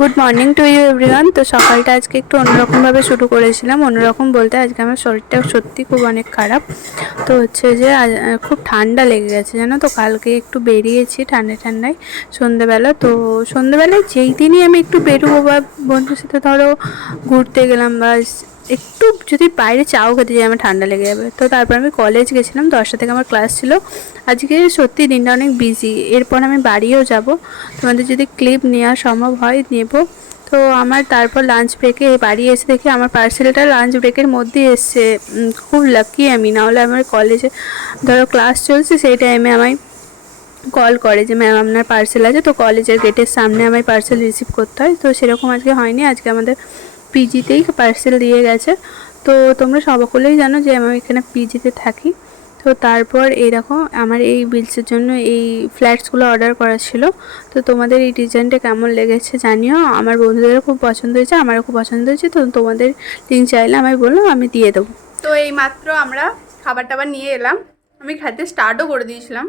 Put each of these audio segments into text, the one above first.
Good morning to you everyone তো সকালটা আজকে একটু অন্যরকমভাবে শুরু করেছিলাম। অন্যরকম বলতে আজকে আমার শরীরটা সত্যি খুব অনেক খারাপ। তো হচ্ছে যে খুব ঠান্ডা লেগে গেছে, জানো তো? কালকে একটু বেরিয়েছি ঠান্ডায় ঠান্ডায় সন্ধেবেলা। তো সন্ধেবেলায় যেই দিনই আমি একটু বেরোবো বা বন্ধুর সাথে ধরো ঘুরতে গেলাম বা একটু যদি বাইরে চাও খেতে যাই আমার ঠান্ডা লেগে যাবে। তো তারপর আমি কলেজ গেছিলাম, দশটা থেকে আমার ক্লাস ছিল। আজকে সত্যি দিনটা অনেক বিজি এরপর আমি বাড়িও যাব। তোমাদের যদি ক্লিপ নেওয়া সম্ভব হয়, নেব। তো আমার তারপর লাঞ্চ ব্রেকে বাড়ি এসে দেখি আমার পার্সেলটা লাঞ্চ ব্রেকের মধ্যে এসছে। খুব লাকি আমি। নাহলে আমার কলেজে ধরো ক্লাস চলছে, সেই টাইমে আমায় কল করে যে ম্যাম আপনার পার্সেল আছে। তো কলেজের গেটের সামনে আমায় পার্সেল রিসিভ করতে হয়। তো সেরকম আজকে হয়নি। আজকে আমাদের পিজিতেই পার্সেল দিয়ে গেছে। তো তোমরা সকলেই জানো যে আমি এখানে পিজিতে থাকি। তো তারপর এই দেখো, আমার এই বিলসের জন্য এই ফ্ল্যাটসগুলো অর্ডার করা ছিল। তো তোমাদের এই ডিজাইনটা কেমন লেগেছে জানিও। আমার বন্ধুদেরও খুব পছন্দ হয়েছে, আমারও খুব পছন্দ হয়েছে। তো তোমাদের লিঙ্ক চাইলে আমায় বলল আমি দিয়ে দেবো। তো এই মাত্র আমরা খাবার টাবার নিয়ে এলাম। আমি খেতে স্টার্টও করে দিয়েছিলাম।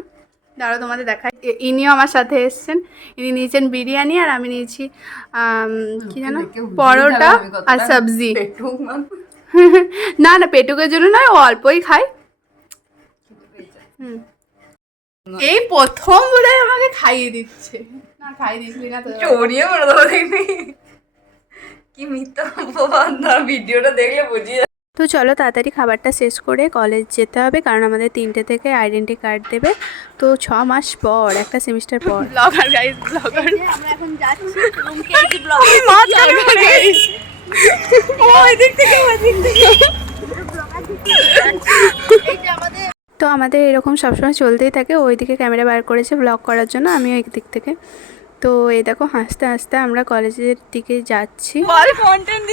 দাঁড়াও তোমাদের দেখাই। ইনিও আমার সাথে এসেছেন। ইনি নিয়েছেন বিরিয়ানি আর আমি নিয়েছি কি জানো পরোটা আর সবজি। না না পেটুকের জন্য নয় ও অল্পই খাই হুম। এই প্রথম বলে আমাকে খাইয়ে দিচ্ছে। না খাইয়ে দিচ্ছি না তো। চড়িয়ে কি মিথ্যা ভিডিওটা দেখলে বুঝিয়ে তো চলো তাড়াতাড়ি খাবারটা শেষ করে কলেজ যেতে হবে কারণ আমাদের তিনটে থেকে আইডেন্টি কার্ড দেবে। তো ছ মাস পর একটা সেমিস্টার পর। ব্লগার গাইস ব্লগার আমরা এখন যাচ্ছি। রুমকে এই যে ব্লগ ওই দিক থেকে ওই থেকে এই যে আমাদের তো আমাদের এরকম সবসময় চলতেই থাকে ওইদিকে ক্যামেরা বার করেছে ব্লগ করার জন্য আমি ওই দিক থেকে। তো এই দেখো হাসতে হাসতে আমরা কলেজের দিকে যাচ্ছি। বল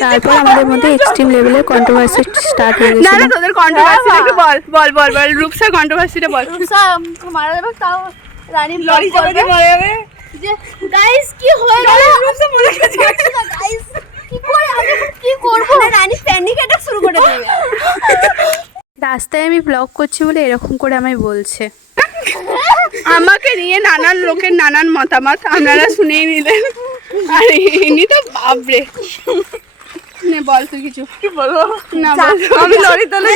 তারপর আমাদের মধ্যে এক্সট্রিম লেভেলের কন্ট্রোভার্সি স্টার্ট হয়ে গেছে না না তোদের কন্ট্রোভার্সিটা একটু বল বল বল বল রূপসার কন্ট্রোভার্সিটা বল। রুসা মারা যাবে তাও রানী লরি করবে। মারা যাবে। যে গাইস কি হয়ে গেল? রুসা মরে গেছে। গাইস কি করে আমি কি করব? রানী প্যানিক অ্যাটাক শুরু করে দেবে। রাস্তায় আমি ব্লগ করছি বলে এরকম করে আমায় বলছে। আমাকে নিয়ে নানান লোকের নানান মতামত আপনারা শুনেই নিলেন। আর ইনি তো বাপরে। নে বল তুই কিছু। কি বলব না আমি লরি তলে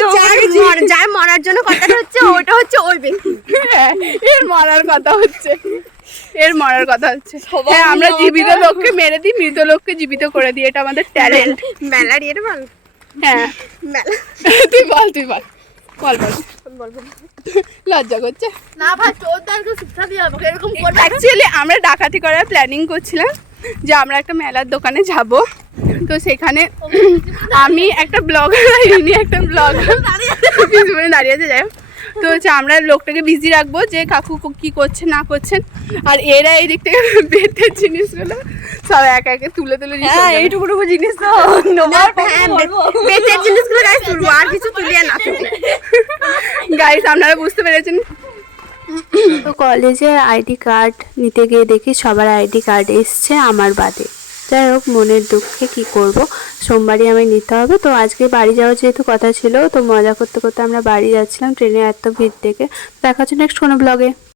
যার মরার জন্য কথাটা হচ্ছে ওটা হচ্ছে ওই ব্যক্তি। হ্যাঁ, এর মরার কথা হচ্ছে। এর মরার কথা হচ্ছে। হ্যাঁ আমরা জীবিত লোককে মেরে দিই মৃত লোককে জীবিত করে দিই এটা আমাদের ট্যালেন্ট ম্যালারিয়ার বল হ্যাঁ। তুই বল তুই বল। বল বল। লজ্জা করছে। না ভাই তোর শিক্ষা দিয়ে আমাকে এরকম করবে। অ্যাকচুয়ালি আমরা ডাকাতি করার প্ল্যানিং করছিলাম যে আমরা একটা মেলার দোকানে যাব। তো সেখানে আমি একটা ব্লগার ইনি একটা ব্লগার দাঁড়িয়ে আছে যাই হোক। তো হচ্ছে আমরা লোকটাকে বিজি রাখব যে কাকু কো- কি করছেন না করছেন। আর এরা এই দিক থেকে বেতের জিনিসগুলো সব একে একে তুলে তুলে হ্যাঁ এইটুকুটুকু জিনিস তো নোমার হ্যাঁ জিনিসগুলো গাইস তুলবো আর কিছু তুলিয়ে না গাইস আপনারা বুঝতে পেরেছেন? তো কলেজে আইডি কার্ড নিতে গিয়ে দেখি সবার আইডি কার্ড এসছে আমার বাদে। যাই হোক, মনের দুঃখে কি করব? সোমবারই আমি নিতে হবে। তো আজকে বাড়ি যাওয়ার যেহেতু কথা ছিল, তো মজা করতে করতে আমরা বাড়ি যাচ্ছিলাম, ট্রেনে এত ভিড় দেখে। দেখা হচ্ছে নেক্সট কোনো ব্লগে